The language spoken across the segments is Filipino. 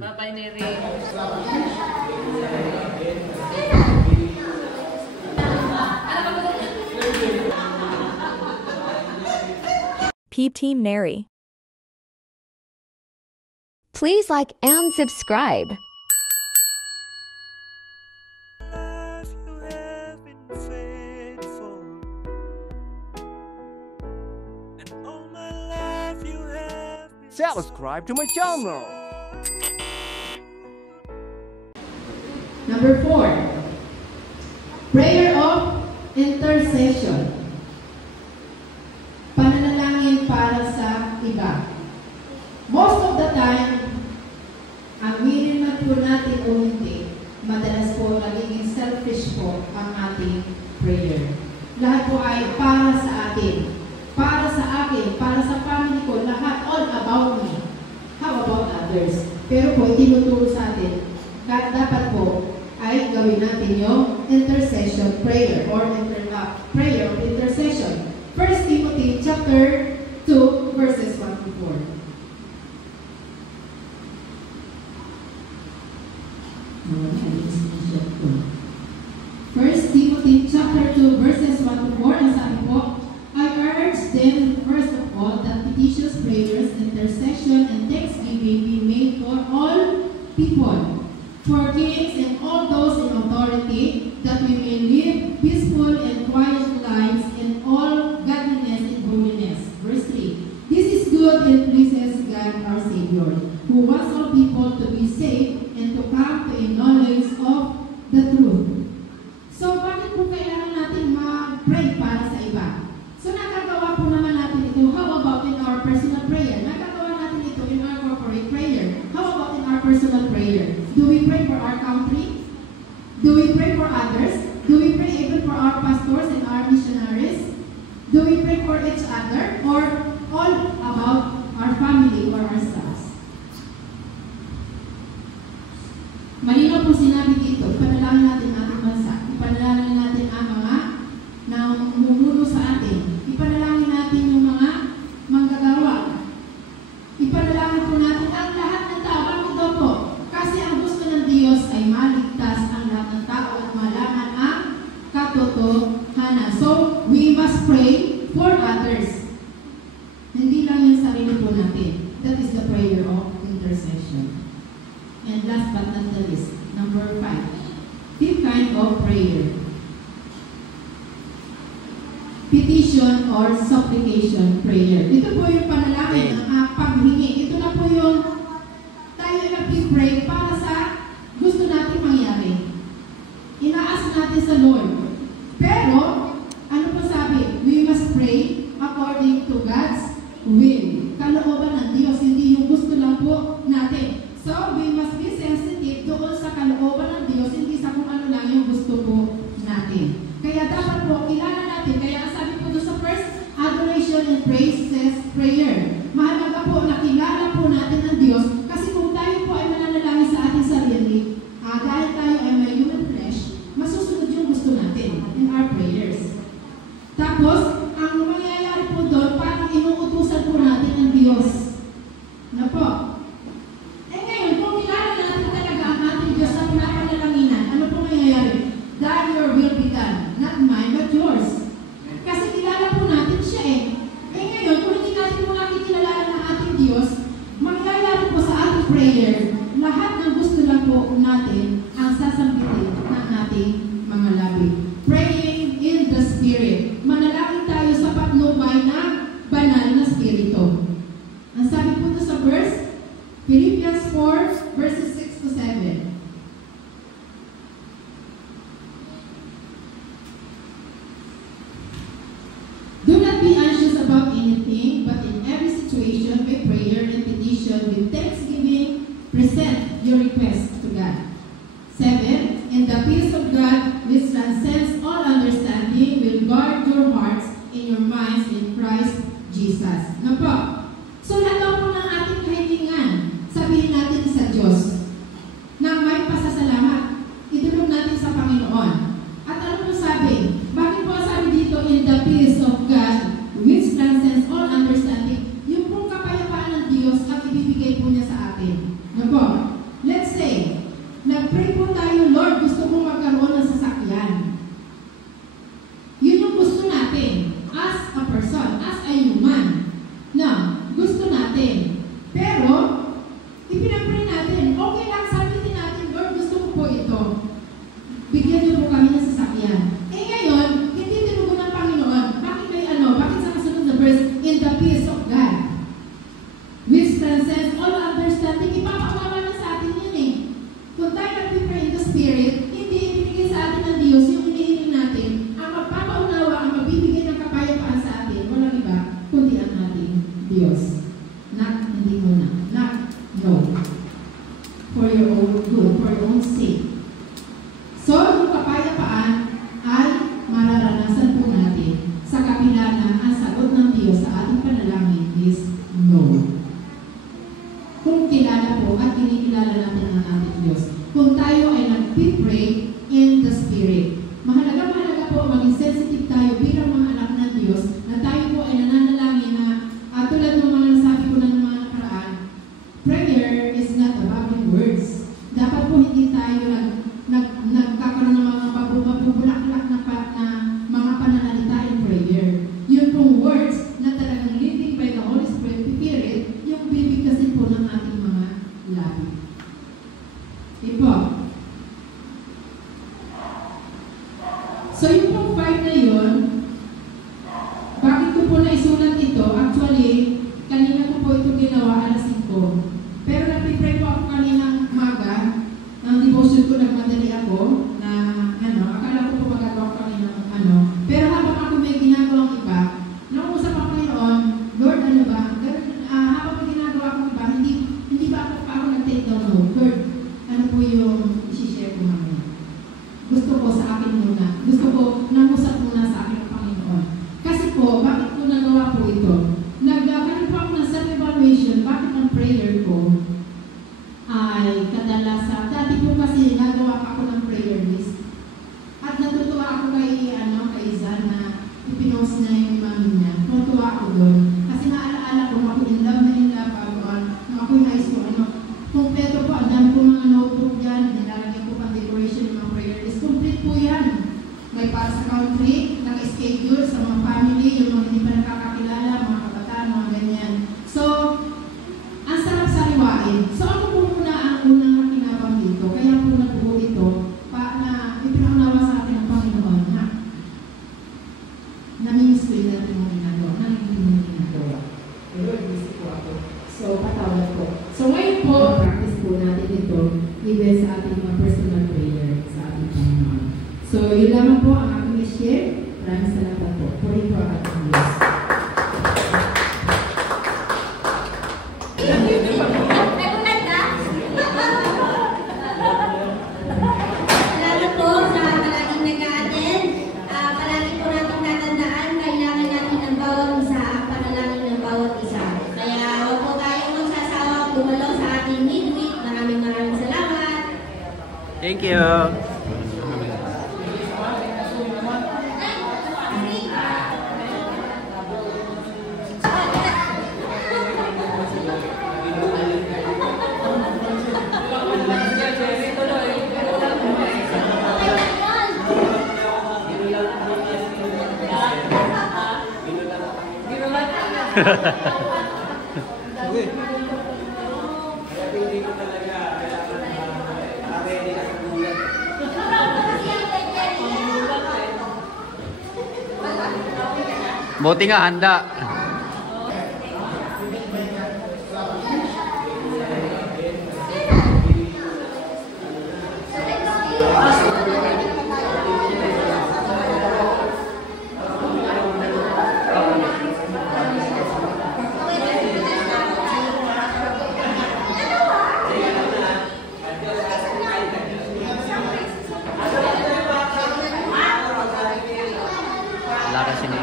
Binary. Peep Team Nary. Please like and subscribe. Subscribe to my channel. Number 4, prayer of intercession. Pananalangin para sa iba. Most of the time, aminin man po natin o hindi, madalas po nagiging selfish po ang ating prayer. Lahat po ay para sa atin, para sa akin, para sa family ko, lahat all about me. How about others? Pero po, itinuturo sa atin, dapat po ay gawin natin yung intercession prayer or prayer of intercession. 1 Timothy chapter 2 verses 1 to 4. First Timothy chapter 2 verses 1 to 4, ang sabi po, I urge them first of all that petitions, prayers, intercession, and thanksgiving be made for all people, for kings and all those in authority, that we may live peaceful and quiet lives in all godliness and holiness. Verse 3, this is good and pleases God our Savior, who wants all people to be saved and to come to a knowledge of the truth. So, bakit po kailangan natin mag-pray para sa iba? So, nagagawa po naman natin ito. How about in our personal prayer? Nagagawa natin ito in our corporate prayer. How about in our personal prayer? Do we pray for our country? Do we pray for others? Do we pray even for our pastors and our missionaries? Do we pray for each other? Or all about our family or ourselves? Malinaw po sinabi dito, ipanalangin natin ang ating bansa. Ipanalangin natin ang mga namumuno sa atin. Ipanalangin natin yung mga manggagawa. Ipanalangin po natin ang lahat ng tao. Bakit daw po? Kasi ang gusto ng Diyos ay maligtas ang lahat ng tao at malaman ang katotohanan. So, we must pray for others. Hindi lang yung sarili po natin. That is the prayer of intercession. And last but not the least, number 5, fifth kind of prayer. Petition or supplication prayer. Ito po yung panalangin ng paghingi. Ito na po yung tayo nag-pray para sa gusto natin mangyari. Inaas natin sa Lord. Pero, ano po sabi? We must pray according to God's will. Kalooban ng Diyos, hindi yung gusto lang po natin. So, we must be sensitive doon sa kalooban ng Diyos, hindi sa kung ano lang yung gusto po natin. Kaya dapat po, kilala natin. Kaya sabi po doon sa first adoration and praises prayer. Mahalaga po na kilala po natin ang Diyos kasi kung tayo po ay mananalangin sa ating sarili, dahil tayo ay may human flesh, masusunod yung gusto natin in our prayers. Tapos, ang mangyayari po doon, parang inuutusan po natin ang Diyos. Na po? That your will be done, not mine, but yours. Kasi kilala po natin siya eh. Ngayon, kung hindi natin po nakikilala ng ating Diyos, mangyayari po sa ating prayer, lahat ng gusto lang po natin ang sasampitin ng ating mga labi. Praying in the Spirit. Manalangin tayo sa patnubay na banal na Spirito. Ang sabi po ito sa verse, Philippians 4, verses 6 to 7. Do not be anxious about anything, but in every situation, by prayer and petition, with thanksgiving, present your requests to God. 7. And the peace of God, which transcends all understanding, will guard your hearts and your minds in Christ Jesus. Na po? So, lahat po ng ating kahilingan, sabihin natin sa Diyos, na may pasasalamat, idulog natin sa Panginoon. At ano po sabi? Bakit po sabi dito, in the peace of God, which transcends all understanding, yung pong kapayapaan ng Diyos ang ibibigay po niya sa atin. Ano po? Diyos. Not, hindi mo na. Not, no. For your own good, for your own sake. So, yung kapayapaan ay mararanasan po natin sa kapila na ang sagot ng Diyos sa ating panalangin is no. Kung kilala po at kinikilala natin ang ating Diyos. Kung tayo ay nag-pray in the Spirit. Mahalaga po maging sensitive tayo bilang mga anak ng Diyos na tayo po ay nananalangin na tulad ng mga nasabi ko na ng mga nakaraan, prayer is not about words. Dapat po hindi tayo nagkakaroon ng mga mabubulaklak na mga pananalita in prayer. Yun pong words na talagang living by the Holy Spirit, yung bibigkasin po ng ating mga labi. Ipo. So yung pong 5 na yun, bakit ko po naisulat ito? Actually, kanina ko po ito ginawa alas 5. Pero nag-pray po ako kaninang umaga, ng devotion ko, nagmadali ako, na akala ko po magagawa ko kaninang Pero habang ako may ginagawang iba, nakusap ako ngayon, Lord, ano ba? Habang may ginagawa akong iba, hindi ba ako nag-take down note? Lord, ano po yung isi-share ko mamaya? Gusto ko sa akin muna. Gusto ko namusap muna sa akin ang Panginoon. Kasi po, bakit ko nagawa po ito? Nagkaroon po ako ng self-evaluation, bakit ang prayer ko ay kadalasan. Dati po kasi nagawa ako ng prayer list. At natutuwa ako kay Zan na ipinost na yung mami niya. Natutuwa ako doon. Kasi naalaala ko, ako in love nung ako yung high school. Kompleto po, ang dami po mga notebook dyan. Nilalagyan ko pang decoration ng mga prayer list. Complete po yan. May para sa country, naka-schedule sa mga family, yung mga hindi pa nakakakilala, mga kabataan, mga ganyan. So, ang sarap sariwain. So, ako po muna ang unang kinabang dito. Kaya po nabuo ito na ipinaunawa sa atin ang Panginoon na namimiss ko yung natin mga ginagawa. Nangingin mo ginagawa. Pero, inisip ko ako. So, patawad po. So, ngayon po, practice po natin ito even sa ating mga personal prayer sa ating Panginoon. So, yun lamang po ang aking i-share. Maraming salamat po. Puri po ang ating Diyos. Salamat po sa palaging nag-a-attend. Palagi po natin tatandaan, kailangan natin ang bawat isa, ang panalangin ng bawat isa. Kaya huwag po tayong magsasawang dumalo sa ating midweek. Maraming salamat. Thank you. Buti nga handa. Wala kasi na.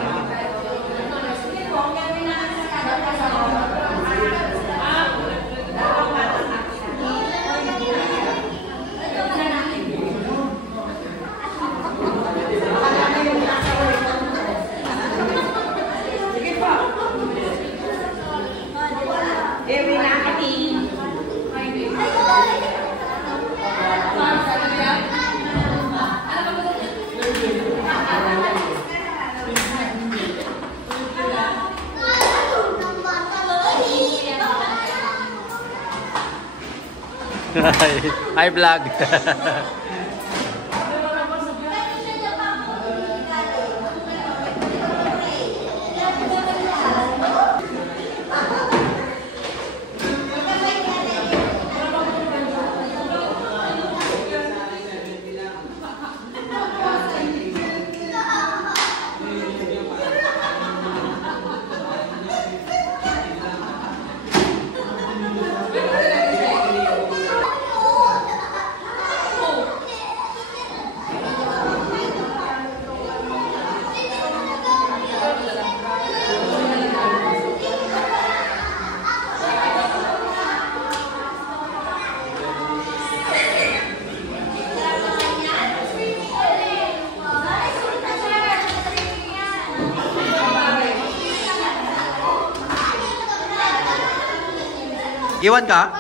Hi vlog. Iwan ka?